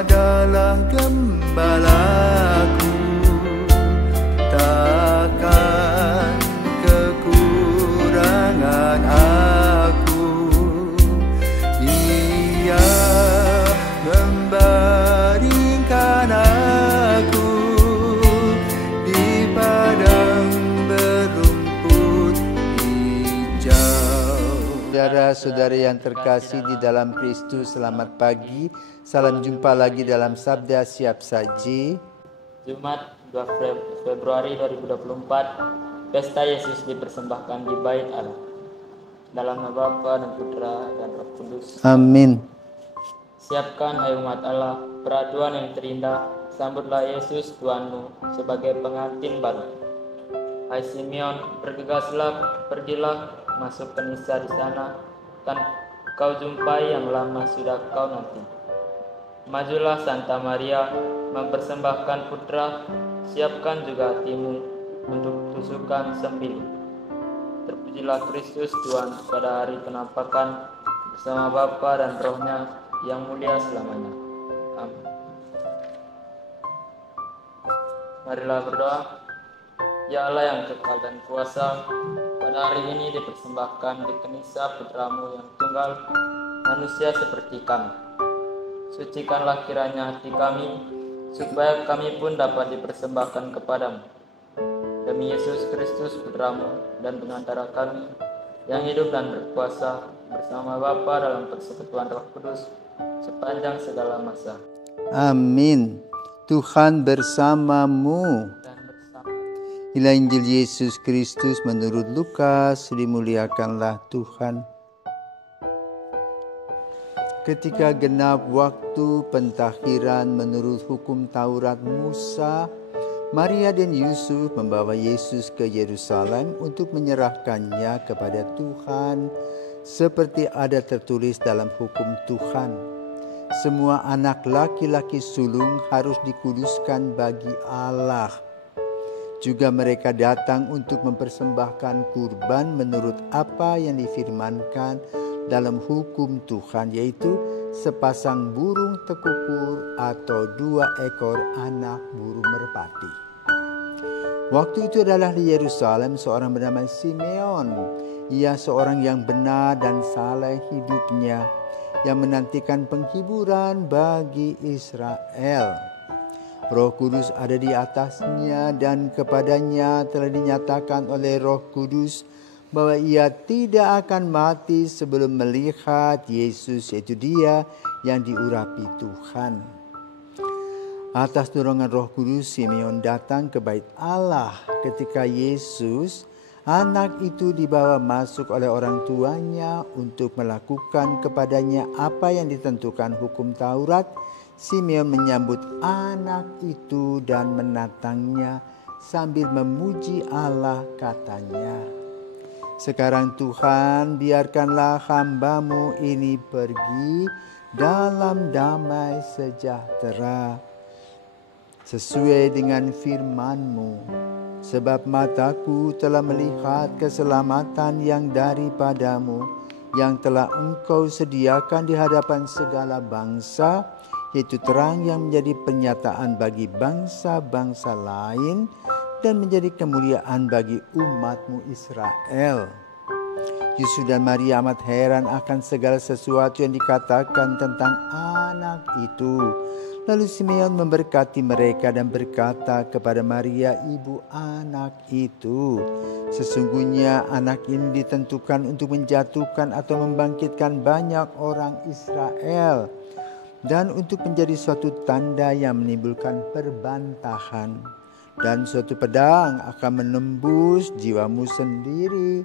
adalah gembalaku, takkan kekurangan aku. Ia membaringkan aku di padang berumput hijau. Saudara-saudari yang terkasih di dalam Kristus, selamat pagi. Salam jumpa lagi dalam Sabda Siap Saji. Jumat 2 Februari 2024, Pesta Yesus dipersembahkan di Bait Allah. Dalam nama Bapa dan Putra dan Roh Kudus. Amin. Siapkan hai umat Allah, peraduan yang terindah, sambutlah Yesus Tuhanmu sebagai pengantin baru. Hai Simeon, bergegaslah, pergilah, masuk ke Nisa di sana, kan kau jumpai yang lama sudah kau nanti. Majulah Santa Maria, mempersembahkan putra, siapkan juga hatimu untuk tusukan sembilu. Terpujilah Kristus Tuhan pada hari penampakan, bersama Bapa dan Roh-Nya yang mulia selamanya. Amin. Marilah berdoa. Ya Allah yang kekal dan kuasa, pada hari ini dipersembahkan di Kenisa putramu yang tunggal, manusia seperti kami. Sucikanlah kiranya hati kami, supaya kami pun dapat dipersembahkan kepadamu. Demi Yesus Kristus putramu dan pengantara kami, yang hidup dan berkuasa bersama Bapa dalam persekutuan Roh Kudus, sepanjang segala masa. Amin. Tuhan bersamamu. Inilah Injil Yesus Kristus menurut Lukas, dimuliakanlah Tuhan. Ketika genap waktu pentakhiran menurut hukum Taurat Musa, Maria dan Yusuf membawa Yesus ke Yerusalem untuk menyerahkannya kepada Tuhan, seperti ada tertulis dalam hukum Tuhan. Semua anak laki-laki sulung harus dikuduskan bagi Allah. Juga mereka datang untuk mempersembahkan kurban menurut apa yang difirmankan dalam hukum Tuhan, yaitu sepasang burung tekukur atau 2 ekor anak burung merpati. Waktu itu adalah di Yerusalem seorang bernama Simeon. Ia seorang yang benar dan saleh hidupnya, yang menantikan penghiburan bagi Israel. Roh Kudus ada di atasnya dan kepadanya telah dinyatakan oleh Roh Kudus bahwa ia tidak akan mati sebelum melihat Yesus, yaitu Dia yang diurapi Tuhan. Atas dorongan Roh Kudus, Simeon datang ke Bait Allah ketika Yesus, anak itu, dibawa masuk oleh orang tuanya untuk melakukan kepadanya apa yang ditentukan hukum Taurat. Simeon menyambut anak itu dan menatangnya sambil memuji Allah, katanya, "Sekarang Tuhan, biarkanlah hamba-Mu ini pergi dalam damai sejahtera, sesuai dengan firman-Mu, sebab mataku telah melihat keselamatan yang daripada-Mu, yang telah Engkau sediakan di hadapan segala bangsa, yaitu terang yang menjadi pernyataan bagi bangsa-bangsa lain dan menjadi kemuliaan bagi umat-Mu Israel." Yusuf dan Maria amat heran akan segala sesuatu yang dikatakan tentang anak itu. Lalu Simeon memberkati mereka dan berkata kepada Maria, ibu anak itu, "Sesungguhnya anak ini ditentukan untuk menjatuhkan atau membangkitkan banyak orang Israel, dan untuk menjadi suatu tanda yang menimbulkan perbantahan. Dan suatu pedang akan menembus jiwamu sendiri,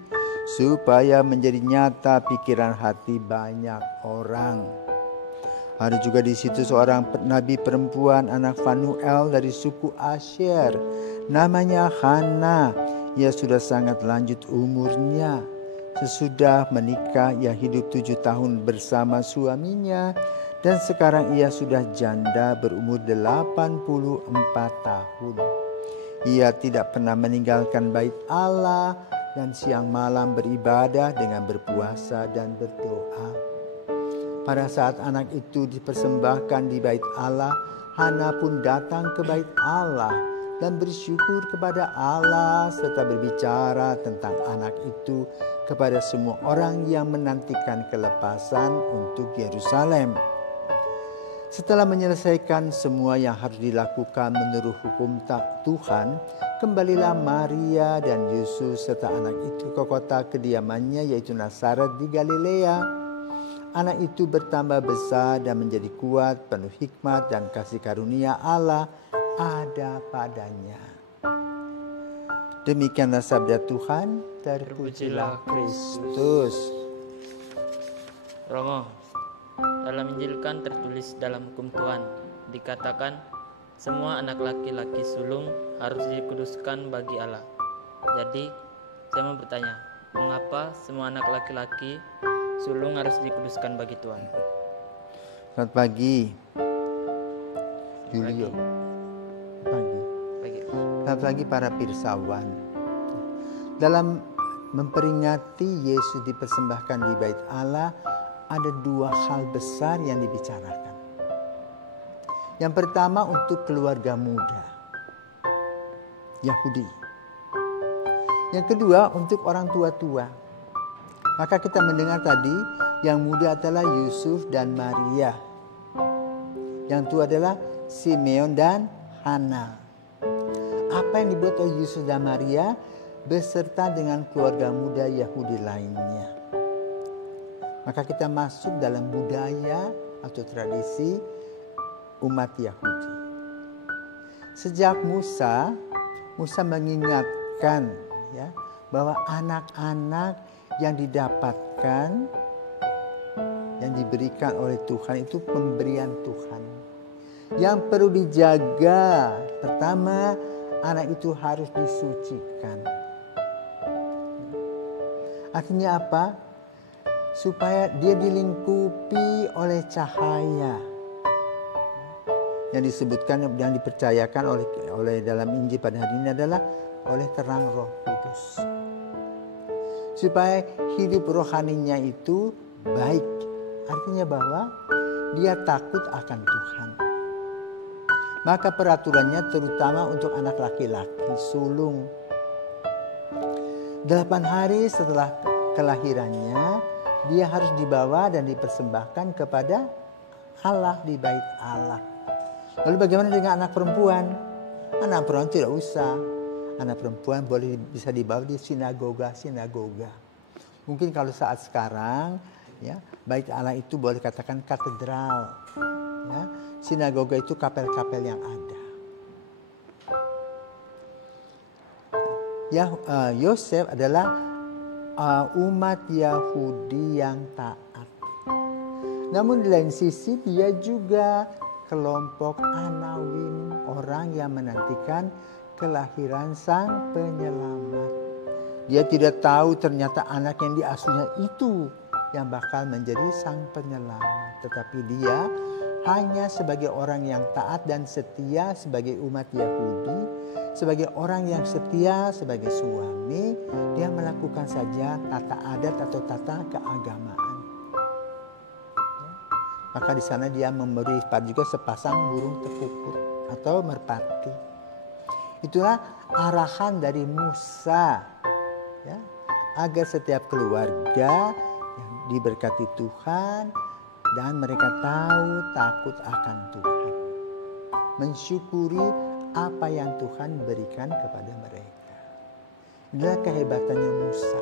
supaya menjadi nyata pikiran hati banyak orang." Ada juga di situ seorang nabi perempuan, anak Fanuel dari suku Asher, namanya Hana. Ia sudah sangat lanjut umurnya. Sesudah menikah, ia hidup 7 tahun bersama suaminya, dan sekarang ia sudah janda berumur 84 tahun. Ia tidak pernah meninggalkan bait Allah dan siang malam beribadah dengan berpuasa dan berdoa. Pada saat anak itu dipersembahkan di bait Allah, Hana pun datang ke bait Allah dan bersyukur kepada Allah serta berbicara tentang anak itu kepada semua orang yang menantikan kelepasan untuk Yerusalem. Setelah menyelesaikan semua yang harus dilakukan menurut hukum Tuhan, kembalilah Maria dan Yusuf serta anak itu ke kota kediamannya, yaitu Nazaret di Galilea. Anak itu bertambah besar dan menjadi kuat, penuh hikmat dan kasih karunia Allah ada padanya. Demikianlah sabda Tuhan, terpujilah Kristus. Romo, dalam Injil kan tertulis dalam hukum Tuhan, dikatakan semua anak laki-laki sulung harus dikuduskan bagi Allah. Jadi, saya mau bertanya, mengapa semua anak laki-laki sulung harus dikuduskan bagi Tuhan? Selamat pagi, Julio. Pagi. Selamat pagi para pirsawan. Dalam memperingati Yesus dipersembahkan di bait Allah, ada dua hal besar yang dibicarakan. Yang pertama untuk keluarga muda Yahudi. Yang kedua untuk orang tua-tua. Maka kita mendengar tadi yang muda adalah Yusuf dan Maria. Yang tua adalah Simeon dan Hana. Apa yang dibuat oleh Yusuf dan Maria beserta dengan keluarga muda Yahudi lainnya. Maka kita masuk dalam budaya atau tradisi umat Yahudi. Sejak Musa mengingatkan ya bahwa anak-anak yang didapatkan, yang diberikan oleh Tuhan itu pemberian Tuhan. Yang perlu dijaga, pertama anak itu harus disucikan. Artinya apa? Supaya dia dilingkupi oleh cahaya. Yang disebutkan dan dipercayakan oleh dalam Injil pada hari ini adalah oleh terang Roh Kudus. Supaya hidup rohaninya itu baik. Artinya bahwa dia takut akan Tuhan. Maka peraturannya terutama untuk anak laki-laki sulung. 8 hari setelah kelahirannya, dia harus dibawa dan dipersembahkan kepada Allah di bait Allah. Lalu bagaimana dengan anak perempuan? Anak perempuan tidak usah. Anak perempuan bisa dibawa di sinagoga. Mungkin kalau saat sekarang, ya, bait Allah itu boleh katakan katedral. Ya, sinagoga itu kapel-kapel yang ada. Yosef adalah umat Yahudi yang taat. Namun di lain sisi dia juga kelompok Anawim, orang yang menantikan kelahiran sang penyelamat. Dia tidak tahu ternyata anak yang diasuhnya itu yang bakal menjadi sang penyelamat. Tetapi dia hanya sebagai orang yang taat dan setia sebagai umat Yahudi, sebagai orang yang setia sebagai suami, dia melakukan saja tata adat atau tata keagamaan. Maka di sana dia memberi juga sepasang burung tekukut atau merpati. Itulah arahan dari Musa, ya, agar setiap keluarga yang diberkati Tuhan dan mereka tahu takut akan Tuhan, mensyukuri apa yang Tuhan berikan kepada mereka. Inilah kehebatannya Musa,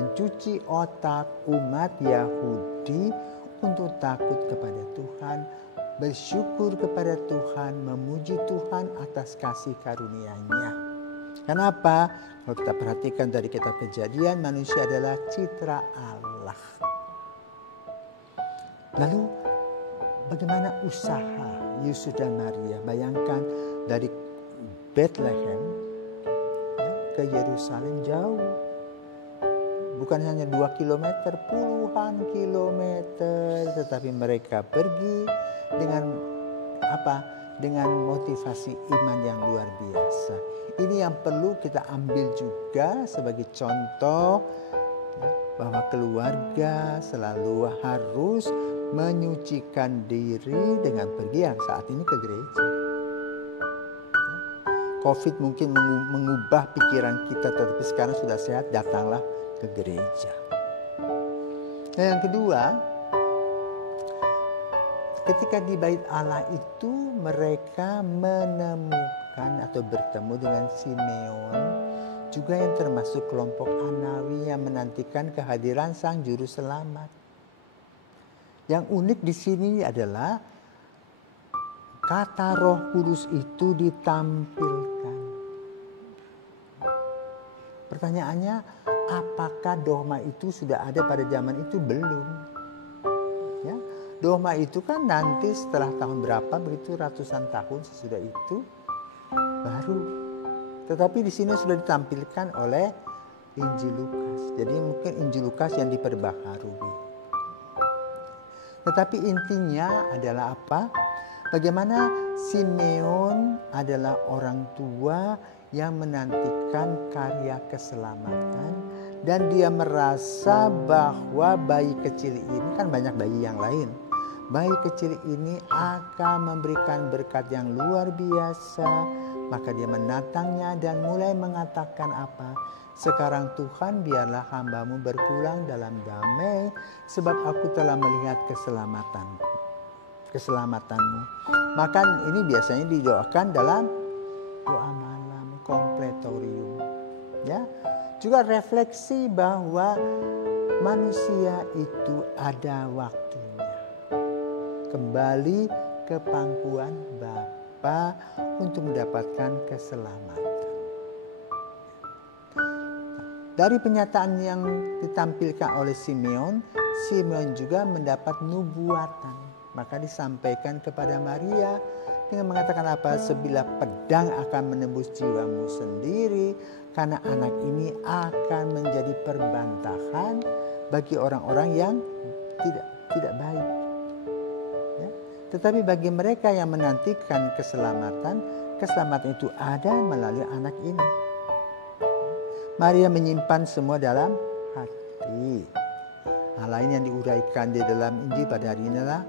mencuci otak umat Yahudi untuk takut kepada Tuhan, bersyukur kepada Tuhan, memuji Tuhan atas kasih karunia-Nya. Kenapa? Kalau kita perhatikan dari kitab Kejadian, manusia adalah citra Allah. Lalu bagaimana usaha Yusuf dan Maria? Bayangkan dari Bethlehem ke Yerusalem jauh. Bukan hanya 2 kilometer, puluhan kilometer. Tetapi mereka pergi dengan apa? Dengan motivasi iman yang luar biasa. Ini yang perlu kita ambil juga sebagai contoh, bahwa keluarga selalu harus menyucikan diri dengan pergi yang saat ini ke gereja. Covid mungkin mengubah pikiran kita, tetapi sekarang sudah sehat, datanglah ke gereja. Nah, yang kedua, ketika di Bait Allah itu mereka menemukan atau bertemu dengan Simeon, juga yang termasuk kelompok Anawi yang menantikan kehadiran Sang Juru Selamat. Yang unik di sini adalah kata Roh Kudus itu ditampilkan. Pertanyaannya, apakah dogma itu sudah ada pada zaman itu? Belum. Ya, dogma itu kan nanti setelah tahun berapa, begitu ratusan tahun sesudah itu baru. Tetapi di sini sudah ditampilkan oleh Injil Lukas. Jadi mungkin Injil Lukas yang diperbaharui. Tetapi intinya adalah apa? Bagaimana Simeon adalah orang tua yang menantikan karya keselamatan, dan dia merasa bahwa bayi kecil ini, kan banyak bayi yang lain, bayi kecil ini akan memberikan berkat yang luar biasa. Maka dia menatangnya dan mulai mengatakan apa? Sekarang Tuhan, biarlah hambamu berpulang dalam damai, sebab aku telah melihat keselamatanmu. Maka ini biasanya didoakan dalam doa malam, kompletorium. Ya, juga refleksi bahwa manusia itu ada waktunya kembali ke pangkuan Bapa untuk mendapatkan keselamatan. Dari penyataan yang ditampilkan oleh Simeon, Simeon juga mendapat nubuatan. Maka disampaikan kepada Maria dengan mengatakan apa? Sebilah pedang akan menembus jiwamu sendiri, karena anak ini akan menjadi perbantahan bagi orang-orang yang tidak baik. Ya. Tetapi bagi mereka yang menantikan keselamatan itu ada melalui anak ini. Maria menyimpan semua dalam hati. Hal lain yang diuraikan di dalam Injil pada hari ini adalah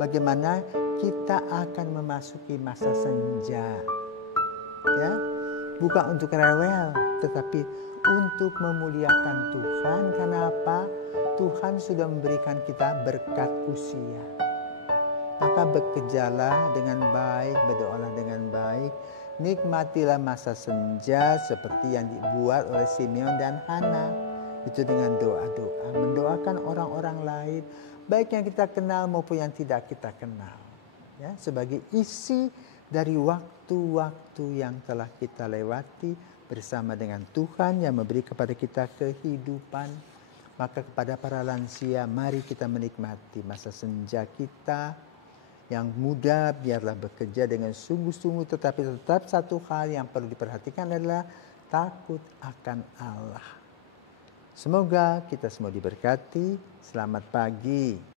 bagaimana kita akan memasuki masa senja. Ya, bukan untuk rewel, tetapi untuk memuliakan Tuhan. Karena apa? Tuhan sudah memberikan kita berkat usia. Maka bekerjalah dengan baik, berdoalah dengan baik. Nikmatilah masa senja seperti yang dibuat oleh Simeon dan Hana. Itu dengan doa-doa, mendoakan orang-orang lain, baik yang kita kenal maupun yang tidak kita kenal. Ya, sebagai isi dari waktu-waktu yang telah kita lewati bersama dengan Tuhan yang memberi kepada kita kehidupan. Maka kepada para lansia, mari kita menikmati masa senja kita. Yang muda biarlah bekerja dengan sungguh-sungguh, tetapi tetap satu hal yang perlu diperhatikan adalah takut akan Allah. Semoga kita semua diberkati. Selamat pagi.